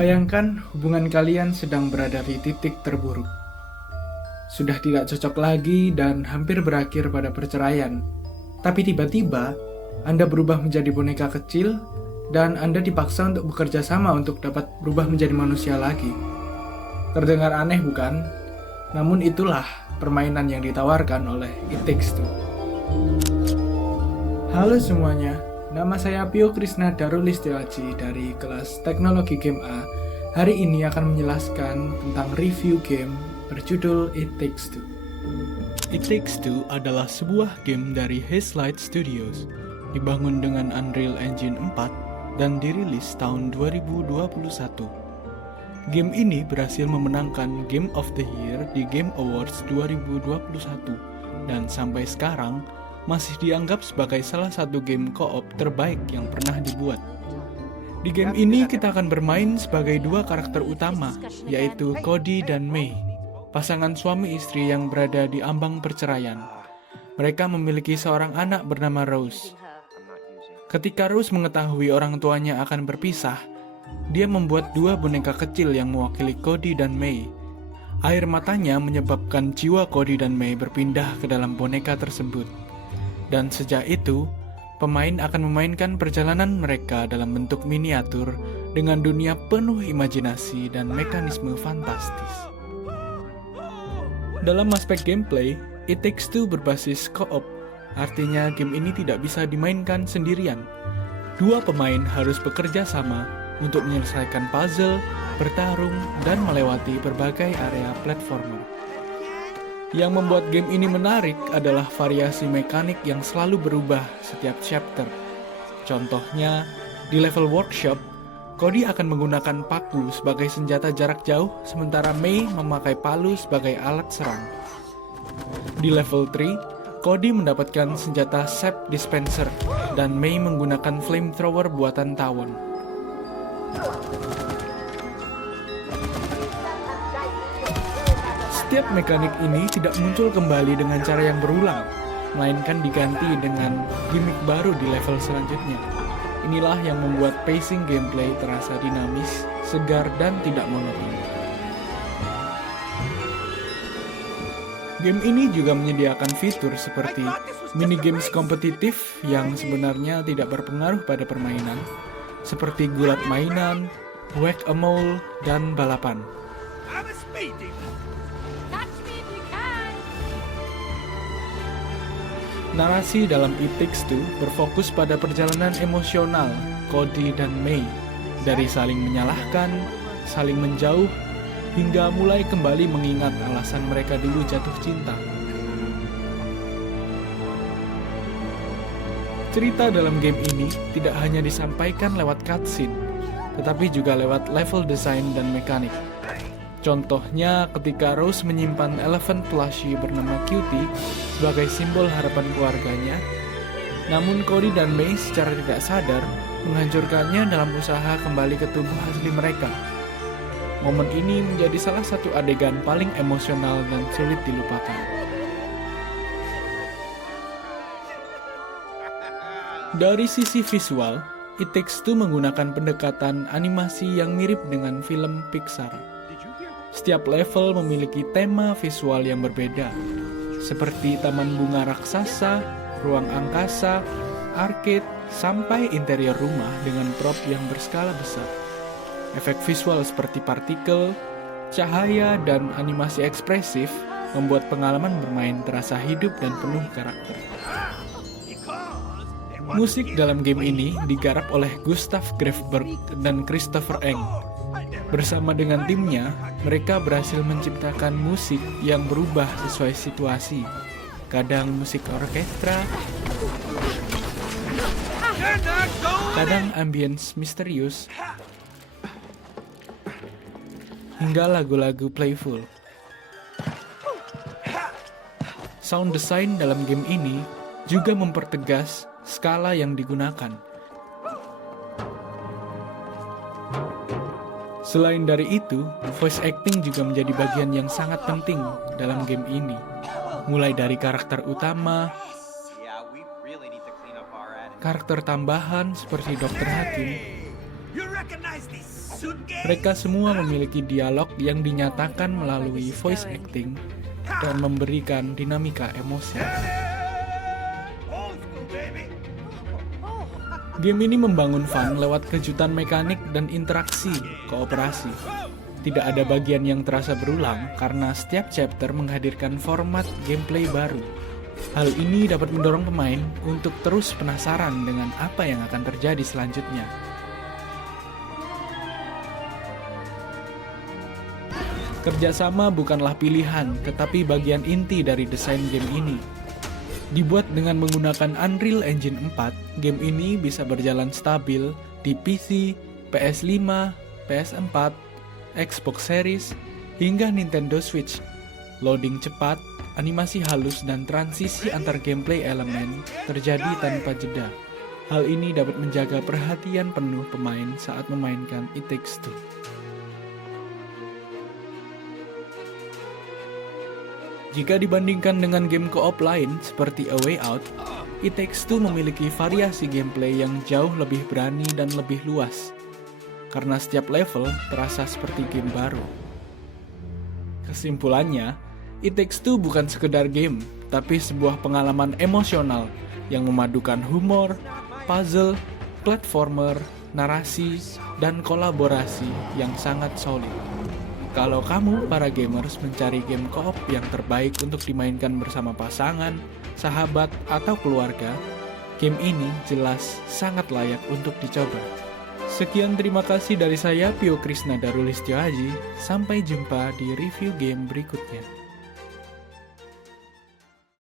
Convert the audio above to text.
Bayangkan hubungan kalian sedang berada di titik terburuk. Sudah tidak cocok lagi dan hampir berakhir pada perceraian. Tapi tiba-tiba, Anda berubah menjadi boneka kecil dan Anda dipaksa untuk bekerja sama untuk dapat berubah menjadi manusia lagi. Terdengar aneh bukan? Namun itulah permainan yang ditawarkan oleh It Takes Two. Halo semuanya, nama saya Pio Krisna Darulistiaji dari kelas Teknologi Game A. Hari ini akan menjelaskan tentang review game berjudul It Takes Two. It Takes Two adalah sebuah game dari Hazelight Studios, dibangun dengan Unreal Engine 4 dan dirilis tahun 2021. Game ini berhasil memenangkan Game of the Year di Game Awards 2021 dan sampai sekarang masih dianggap sebagai salah satu game co-op terbaik yang pernah dibuat. Di game ini kita akan bermain sebagai dua karakter utama, yaitu Cody dan May, pasangan suami istri yang berada di ambang perceraian. Mereka memiliki seorang anak bernama Rose. Ketika Rose mengetahui orang tuanya akan berpisah, dia membuat dua boneka kecil yang mewakili Cody dan May. Air matanya menyebabkan jiwa Cody dan May berpindah ke dalam boneka tersebut. Dan sejak itu, pemain akan memainkan perjalanan mereka dalam bentuk miniatur dengan dunia penuh imajinasi dan mekanisme fantastis. Dalam aspek gameplay, It Takes Two berbasis co-op, artinya game ini tidak bisa dimainkan sendirian. Dua pemain harus bekerja sama untuk menyelesaikan puzzle, bertarung, dan melewati berbagai area platformer. Yang membuat game ini menarik adalah variasi mekanik yang selalu berubah setiap chapter. Contohnya, di level workshop, Cody akan menggunakan paku sebagai senjata jarak jauh, sementara May memakai palu sebagai alat serang. Di level 3, Cody mendapatkan senjata sap dispenser, dan May menggunakan flamethrower buatan tawon. Setiap mekanik ini tidak muncul kembali dengan cara yang berulang, melainkan diganti dengan gimmick baru di level selanjutnya. Inilah yang membuat pacing gameplay terasa dinamis, segar, dan tidak monoton. Game ini juga menyediakan fitur seperti minigames kompetitif yang sebenarnya tidak berpengaruh pada permainan, seperti gulat mainan, whack-a-mole, dan balapan. Narasi dalam It Takes Two berfokus pada perjalanan emosional Cody dan May, dari saling menyalahkan, saling menjauh, hingga mulai kembali mengingat alasan mereka dulu jatuh cinta. Cerita dalam game ini tidak hanya disampaikan lewat cutscene, tetapi juga lewat level design dan mekanik. Contohnya ketika Rose menyimpan elephant plushie bernama Cutie sebagai simbol harapan keluarganya, namun Cody dan May secara tidak sadar menghancurkannya dalam usaha kembali ke tubuh asli mereka. Momen ini menjadi salah satu adegan paling emosional dan sulit dilupakan. Dari sisi visual, It Takes Two menggunakan pendekatan animasi yang mirip dengan film Pixar. Setiap level memiliki tema visual yang berbeda, seperti taman bunga raksasa, ruang angkasa, arcade, sampai interior rumah dengan prop yang berskala besar. Efek visual seperti partikel, cahaya, dan animasi ekspresif membuat pengalaman bermain terasa hidup dan penuh karakter. Musik dalam game ini digarap oleh Gustav Grefberg dan Christopher Eng. Bersama dengan timnya, mereka berhasil menciptakan musik yang berubah sesuai situasi. Kadang musik orkestra, kadang ambience misterius, hingga lagu-lagu playful. Sound design dalam game ini juga mempertegas skala yang digunakan. Selain dari itu, voice acting juga menjadi bagian yang sangat penting dalam game ini. Mulai dari karakter utama, karakter tambahan seperti Dr. Hakim, Mereka semua memiliki dialog yang dinyatakan melalui voice acting dan memberikan dinamika emosi. Game ini membangun fun lewat kejutan mekanik dan interaksi kooperasi. Tidak ada bagian yang terasa berulang karena setiap chapter menghadirkan format gameplay baru. Hal ini dapat mendorong pemain untuk terus penasaran dengan apa yang akan terjadi selanjutnya. Kerjasama bukanlah pilihan, tetapi bagian inti dari desain game ini. Dibuat dengan menggunakan Unreal Engine 4, game ini bisa berjalan stabil di PC, PS5, PS4, Xbox Series, hingga Nintendo Switch. Loading cepat, animasi halus, dan transisi antar gameplay elemen terjadi tanpa jeda. Hal ini dapat menjaga perhatian penuh pemain saat memainkan It Takes Two. Jika dibandingkan dengan game co-op lain seperti A Way Out, It Takes Two memiliki variasi gameplay yang jauh lebih berani dan lebih luas, karena setiap level terasa seperti game baru. Kesimpulannya, It Takes Two bukan sekedar game, tapi sebuah pengalaman emosional yang memadukan humor, puzzle, platformer, narasi, dan kolaborasi yang sangat solid. Kalau kamu, para gamers, mencari game co-op yang terbaik untuk dimainkan bersama pasangan, sahabat, atau keluarga, game ini jelas sangat layak untuk dicoba. Sekian, terima kasih dari saya, Pio Krisna Darulistyo Aji. Sampai jumpa di review game berikutnya.